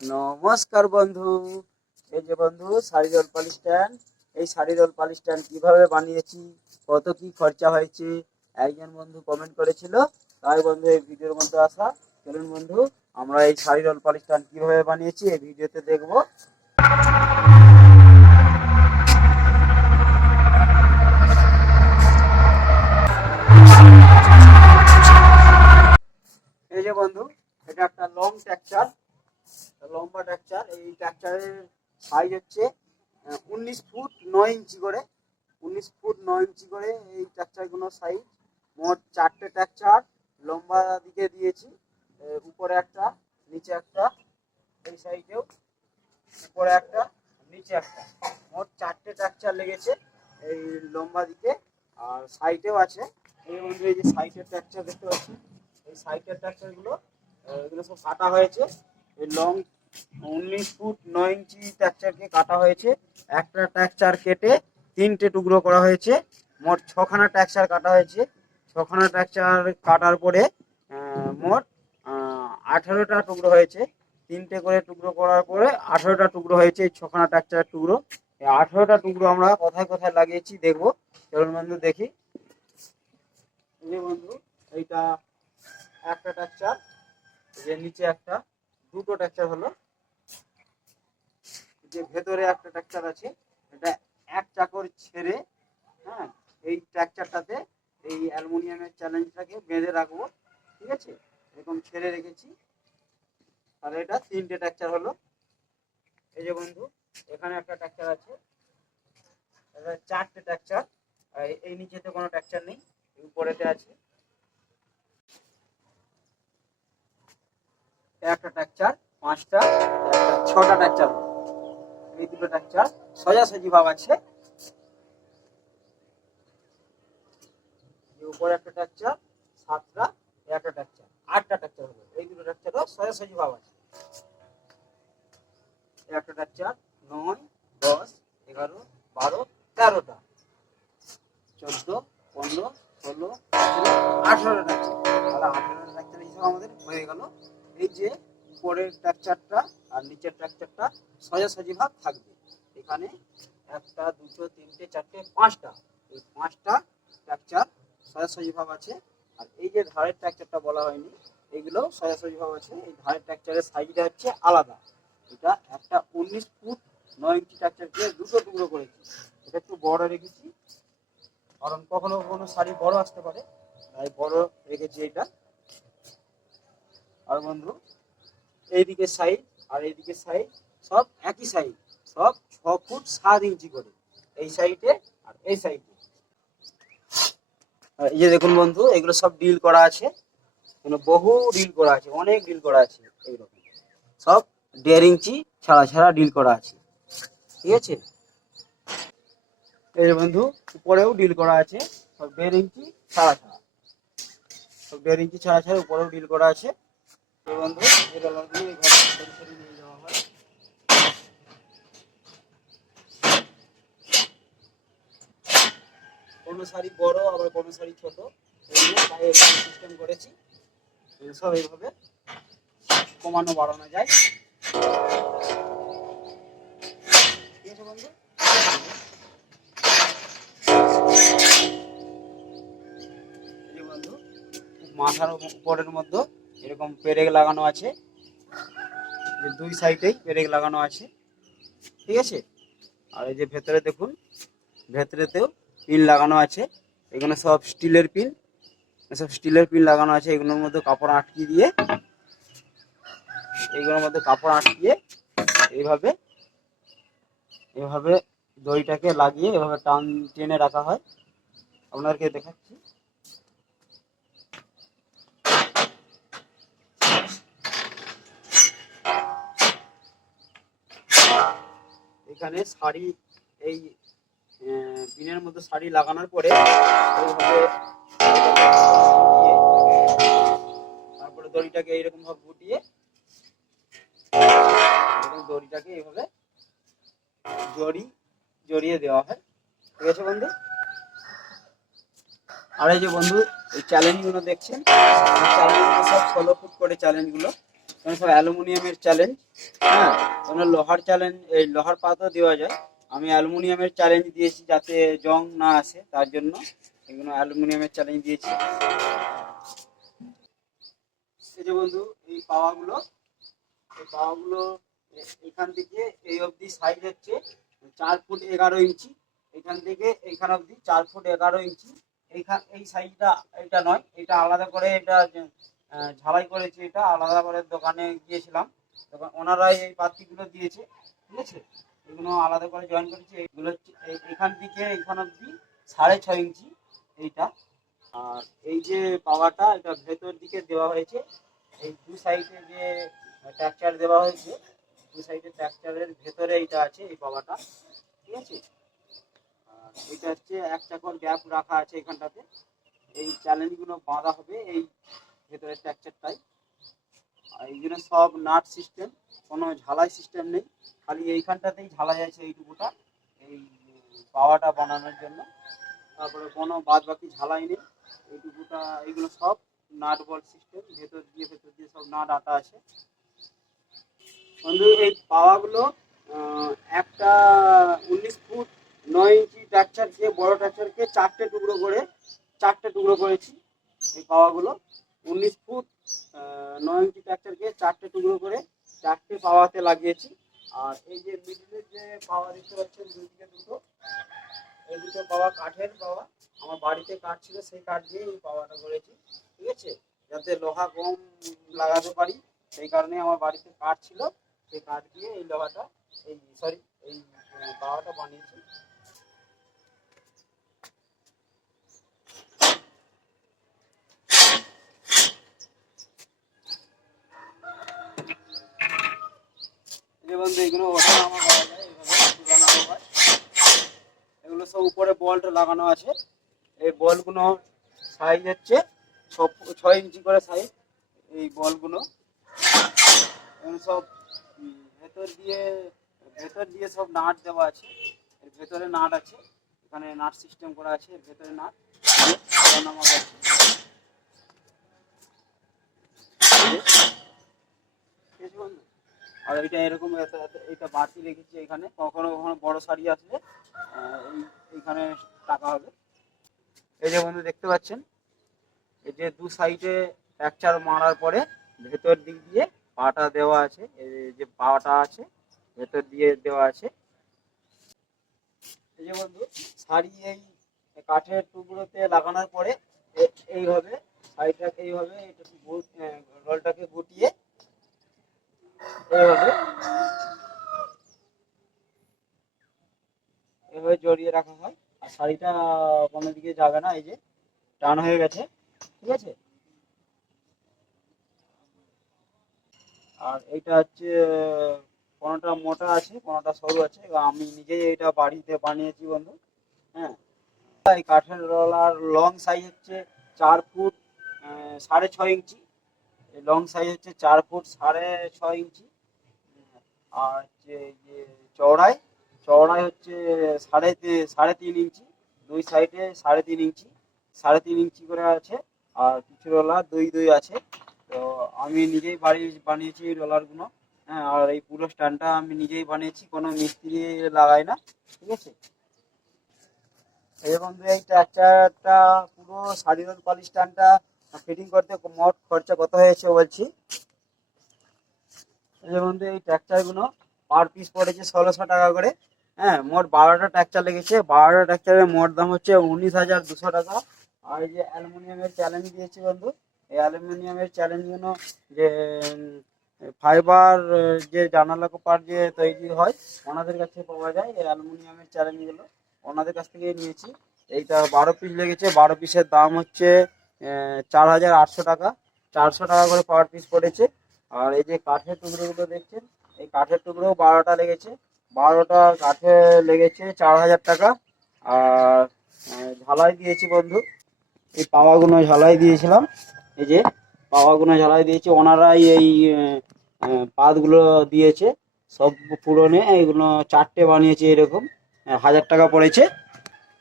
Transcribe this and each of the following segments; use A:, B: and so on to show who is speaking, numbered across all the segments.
A: নমস্কার বন্ধু। এই যে বন্ধু, শাড়ি রোল পালি স্ট্যান্ড। এই শাড়ি রোল পালি স্ট্যান্ড কীভাবে বানিয়েছি, কত কি খরচা হয়েছে, একজন বন্ধু কমেন্ট করেছিল। তাই বন্ধু, এই ভিডিওর মধ্যে আসা। চলুন বন্ধু, আমরা এই শাড়ি রোল পালি স্ট্যান্ড কীভাবে বানিয়েছি, এই ভিডিওতে দেখব। এই যে বন্ধু, এটা একটা লং ট্রাকচার এই ট্রাকচারের সাইজ হচ্ছে উনিশ ফুট নয় ইঞ্চি করে, উনিশ ফুট নয় ইঞ্চি করে এই ট্রাকচারগুলোর সাইজ মোট চারটে ট্রাকচার লম্বা দিকে দিয়েছি উপরে একটা, নিচে একটা, এই সাইডেও উপরে একটা, নিচে একটা। মোট চারটে ট্রাকচার লেগেছে এই লম্বা দিকে, আর সাইডেও আছে। এই এই যে সাইডের ট্রাকচার দেখতে পাচ্ছি এই সাইডের ট্রাকচারগুলো এগুলো সব কাটা হয়েছে। এই লং উনিশ ফুট নয় ইঞ্চি ট্রাকচারকে কাটা হয়েছে। একটা ট্রাকচার কেটে তিনটে টুকরো করা হয়েছে। মোট ছখানা ট্রাকচার কাটা হয়েছে। ছখানা ট্রাকচার কাটার পরে মোট আঠারোটা টুকরো হয়েছে। তিনটে করে টুকরো করার পরে আঠারোটা টুকরো হয়েছে এই ছখানা ট্রাকচার টুকরো। এই আঠারোটা টুকরো আমরা কোথায় কোথায় লাগিয়েছি দেখব। চলুন বন্ধু, দেখি। এই বন্ধু, এইটা একটা ট্রাকচার যে নিচে একটা। দুটো ট্রাকচার হলো। যে ভেতরে একটা ট্রাকচার আছে, এটা এক চাকর ছেড়ে হ্যাঁ এই ট্রাকচারটাতে এই অ্যালুমিনিয়ামের চ্যালেঞ্জটাকে বেঁধে রাখব, ঠিক আছে? এরকম ছেড়ে রেখেছি। তাহলে এটা তিনটে ট্রাকচার হলো। এই যে বন্ধু, এখানে একটা ট্রাকচার আছে। চারটে ট্রাকচার আর এই নিচেতে কোনো ট্রাকচার নেই উপরেতে আছে। একটা ট্রাকচার, পাঁচটা ছটা ট্রাকচার। এই দুটো ট্রাকচার সোজাসুজি ভাব আছে। উপরে একটা ট্রাকচার, সাতটা, একটা ট্রাকচার, আটটা ট্রাকচার হলো এই দুটো ট্রাকচারও সোজাসুজি ভাব আছে। একটা ট্রাকচার নয়, দশ, এগারো, বারো, তেরোটা। স্ট্রাকচারটা আর নিচের স্ট্রাকচারটা ভাগ থাকবে। এখানে একটা, দুটো, তিনটে, চারটে, পাঁচটা। এই পাঁচটা স্ট্রাকচার ভাব আছে। আর এই যে ধারের স্ট্রাকচারটা বলা হয়নি, এগুলো ভাব আছে। এই ধারের স্ট্রাকচারের সাইজটা হচ্ছে আলাদা। এটা একটা উনিশ ফুট নয় ইঞ্চি স্ট্রাকচারকে দুটো টুকরো করেছি। এটা একটু বড় রেখেছি, কারণ কখনো কখনো শাড়ি বড় আসতে পারে। তাই বড় রেখেছি এটা। আর বন্ধু এইদিকে সাইজ আর এইদিকে সাইজ, সব একই সাইজ, সব ছ ফুট সাত ইঞ্চি করে। এই সাইডে আর এই সাইডে। এই যে দেখুন বন্ধু, এগুলো সব ডিল করা আছে। বহু ডিল করা আছে, অনেক ডিল করা আছে এইরকম। সব দেড় ইঞ্চি ছাড়া ছাড়া ডিল করা আছে। ঠিক আছে? এই বন্ধু, উপরেও ডিল করা আছে, সব দেড় ইঞ্চি ছাড়া ছাড়া। সব দেড় ইঞ্চি ছাড়া ছাড়া উপরেও ডিল করা আছে। নিয়ে যাওয়া হয় কোনো শাড়ি বড়, আবার কোনো শাড়ি ছোট সিস্টেম করেছি। সব এইভাবে কমানো, বাড়ানো যায়। বন্ধু, মাথার উপরের মধ্যে এরকম পেরেক লাগানো আছে। যে দুই সাইডেই পেরেক লাগানো আছে। ঠিক আছে? আর এই যে ভেতরে দেখুন, ভেতরেতেও পিন লাগানো আছে। এখানে সব স্টিলের পিন, সব স্টিলের পিন লাগানো আছে। এগুলোর মধ্যে কাপড় আটকিয়ে দিয়ে এইগুলোর মধ্যে কাপড় আটকিয়ে এইভাবে এভাবে দড়িটাকে লাগিয়ে এভাবে টান, টেনে রাখা হয়। আপনাদেরকে দেখাচ্ছি। এখানে শাড়ি, এই বিনের মধ্যে শাড়ি লাগানোর পরে তারপরে দড়িটাকে এইরকম ভাবে গুটিয়ে দড়িটাকে এইভাবে জড়ি, জড়িয়ে দেওয়া হয়। ঠিক আছে বন্ধু? আর এই যে বন্ধু, এই চ্যালেঞ্জগুলো দেখছেন চ্যালেঞ্জগুলো সব ষোলো ফুট করে চ্যালেঞ্জগুলো এখানে অ্যালুমিনিয়ামের চ্যালেঞ্জ হ্যাঁ? লোহার চ্যালেঞ্জ এই লোহার পাতও দেওয়া যায়। আমি অ্যালুমিনিয়ামের চ্যালেঞ্জ দিয়েছি যাতে জং না আসে, তার জন্য এগুলো অ্যালুমিনিয়ামের চ্যালেঞ্জ দিয়েছি। এই যে বন্ধু, এই পাওয়াগুলো এই পাওয়াগুলো এখান থেকে এই অবধি সাইজ হচ্ছে চার ফুট এগারো ইঞ্চি। এখান থেকে এইখান অবধি চার ফুট এগারো ইঞ্চি। এইখান এই সাইজটা এটা নয়, এটা আলাদা করে এটা ঝালাই করেছি এটা, আলাদা করে দোকানে গিয়েছিলাম। তখন ওনারাই এই পাত্রিগুলো দিয়েছে, ঠিক আছে? এগুলো আলাদা করে জয়েন করেছি। এইগুলো এখান থেকে এইখান অব্দি সাড়ে ছয় ইঞ্চি এইটা। আর এই যে পাওয়াটা, এটা ভেতর দিকে দেওয়া হয়েছে। এই দু সাইডে যে ট্যাকচার দেওয়া হয়েছে, দু সাইডে ট্যাকচারের ভেতরে এইটা আছে, এই পাওয়াটা, ঠিক আছে? আর এটা হচ্ছে এক চাকর গ্যাপ রাখা আছে এখানটাতে। এই চ্যালেঞ্জগুলো বাঁধা হবে, এই ভেতরের ট্যাকচারটাই আর জন্য সব নাট সিস্টেম কোনো ঝালাই সিস্টেম নেই। খালি এইখানটাতেই ঝালাই আছে এইটুকুটা, এই পাওয়াটা বানানোর জন্য। তারপরে কোনো বাদ বাকি ঝালাই নেই। এইটুকুটা, এইগুলো সব নাট বল সিস্টেম ভেতর দিয়ে ভেতর দিয়ে সব নাট আটা আছে। বন্ধু, এই পাওয়াগুলো একটা উনিশ ফুট নয় ইঞ্চি ট্রাকচারকে বড় ট্র্যাকচারকে চারটে টুকরো করে, চারটে টুকরো করেছি এই পাওয়াগুলো উনিশ ফুট নয় ইঞ্চি ট্রাকচারকে চারটে টুকরো করে চারটে পাওয়াতে লাগিয়েছি। আর এই যে মিডিলের যে পাওয়া দেখতে পাচ্ছেন দুদিকে দুটো, এই দুটো পাওয়া কাঠের পাওয়া আমার বাড়িতে কাঠ ছিল, সেই কাঠ দিয়ে এই পাওয়াটা করেছি, ঠিক আছে? যাতে লোহা কম লাগাতে পারি, সেই কারণে আমার বাড়িতে কাঠ ছিল, সেই কাঠ দিয়ে এই লোহাটা, এই সরি এই পাওয়াটা বানিয়েছি। বন্ধু এগুলো ওঠা নামা যায় নামা এগুলো সব উপরে বল্ট লাগানো আছে। এই বলগুলো সাইজ হচ্ছে ছয় ইঞ্চি করে সাইজ এই বলগুলো। সব ভেতর দিয়ে ভেতর দিয়ে সব নাট দেওয়া আছে। এর ভেতরে নাট আছে। এখানে নাট সিস্টেম করা আছে, এর ভেতরে নাট দিয়ে ওঠানামা করছে। ঠিক আছে বন্ধু? আর এটা এরকম এটা বাড়তি রেখেছি এখানে। কখনো কখনো বড় শাড়ি আসলে এইখানে টাকা হবে। এই যে বন্ধু দেখতে পাচ্ছেন, এই যে দু সাইডে ফ্র্যাকচার মারার পরে ভেতর দিক দিয়ে পাটা দেওয়া আছে, এই যে পাটা আছে, ভেতর দিয়ে দেওয়া আছে। এই যে বন্ধু, শাড়ি এই কাঠের টুকরোতে লাগানোর পরে এইভাবে শাড়িটাকে এইভাবে এটা গু- আহ, রোলটাকে গুটিয়ে এইভাবে এভাবে জড়িয়ে রাখা হয় আর শাড়িটা কোনো দিকে যাবে না, এই যে টান হয়ে গেছে, ঠিক আছে? আর এইটা হচ্ছে কোনোটা মোটা আছে কোনোটা সরু আছে আমি নিজেই এটা বাড়িতে বানিয়েছি বন্ধু হ্যাঁ? এই কাঠের রোলার লং সাইজ হচ্ছে চার ফুট সাড়ে ছয় ইঞ্চি লং সাইজ হচ্ছে চার ফুট সাড়ে ছয় ইঞ্চি আর হচ্ছে যে চওড়াই চওড়াই হচ্ছে সাড়ে সাড়ে তিন ইঞ্চি দুই সাইডে সাড়ে তিন ইঞ্চি, সাড়ে তিন ইঞ্চি করে আছে আর কিছু রোলার দুই দুই আছে। তো আমি নিজেই বাড়ি বানিয়েছি এই রোলারগুলো হ্যাঁ আর এই পুরো স্ট্যান্ডটা আমি নিজেই বানিয়েছি, কোনো মিস্ত্রি লাগাই না, ঠিক আছে? এই বন্ধু এই ট্র্যাকচারটা পুরো শাড়ি রোল পালি স্ট্যান্ডটা ফিটিং করতে মোট খরচা কত হয়েছে বলছি? এই যে বন্ধু, এই ট্র্যাকচারগুলো পার পিস পড়েছে ষোলোশো টাকা করে। হ্যাঁ মোট বারোটা ট্র্যাকচার লেগেছে। বারোটা ট্র্যাকচারের মোট দাম হচ্ছে উনিশ হাজার দুশো টাকা। আর এই যে অ্যালুমিনিয়ামের চ্যালেঞ্জ দিয়েছি বন্ধু, এই অ্যালুমিনিয়ামের চ্যালেঞ্জগুলো যে ফাইবার যে জানালা কোপার যে তৈরি হয়, ওনাদের কাছে পাওয়া যায় এই অ্যালুমিনিয়ামের চ্যালেঞ্জগুলো ওনাদের কাছ থেকে নিয়েছি। এইটা বারো পিস লেগেছে। বারো পিসের দাম হচ্ছে চার হাজার আটশো টাকা। চারশো টাকা করে পার পিস পড়েছে। আর এই যে কাঠের টুকরোগুলো দেখছেন, এই কাঠের টুকরো বারোটা লেগেছে। বারোটা কাঠে লেগেছে, চার হাজার টাকা। আর ঝালাই দিয়েছি বন্ধু। এই পাওয়াগুলো ঝালাই দিয়েছিলাম। এই যে পাওয়াগুলো ঝালাই দিয়েছি। ওনারাই এই পাতগুলো দিয়েছে। সব পুরনে এইগুলো চারটে বানিয়েছে এরকম। হাজার টাকা পড়েছে।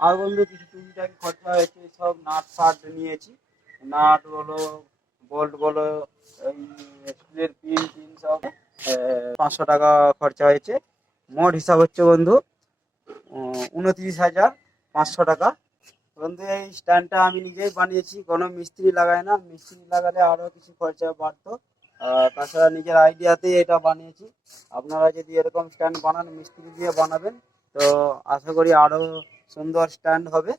A: আর বন্ধু, কিছু টুকিটাকি খরচা হয়েছে। সব নাট ফাট নিয়েছি। নাট বলো, বোল্ট বলো, এই, স্টিলের পিন সব পাঁচশো টাকা খরচা হয়েছে। মোট হিসাব হচ্ছে বন্ধু উনত্রিশ হাজার পাঁচশো টাকা। বন্ধু, এই স্ট্যান্ডটা আমি নিজেই বানিয়েছি, কোনো মিস্ত্রি লাগাই না। মিস্ত্রি লাগালে আরও কিছু খরচা বাড়তো। তাছাড়া নিজের আইডিয়াতেই এটা বানিয়েছি। আপনারা যদি এরকম স্ট্যান্ড বানান, মিস্ত্রি দিয়ে বানাবেন, তো আশা করি আরও সুন্দর স্ট্যান্ড হবে।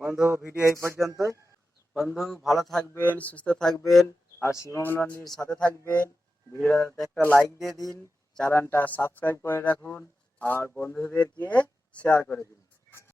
A: বন্ধু ভিডিও এই পর্যন্তই। বন্ধু, ভালো থাকবেন, সুস্থ থাকবেন, আর শিবমলানির সাথে থাকবেন। ভিডিওটাতে একটা লাইক দিয়ে দিন। চ্যানেলটা সাবস্ক্রাইব করে রাখুন আর বন্ধুদেরকে শেয়ার করে দিন।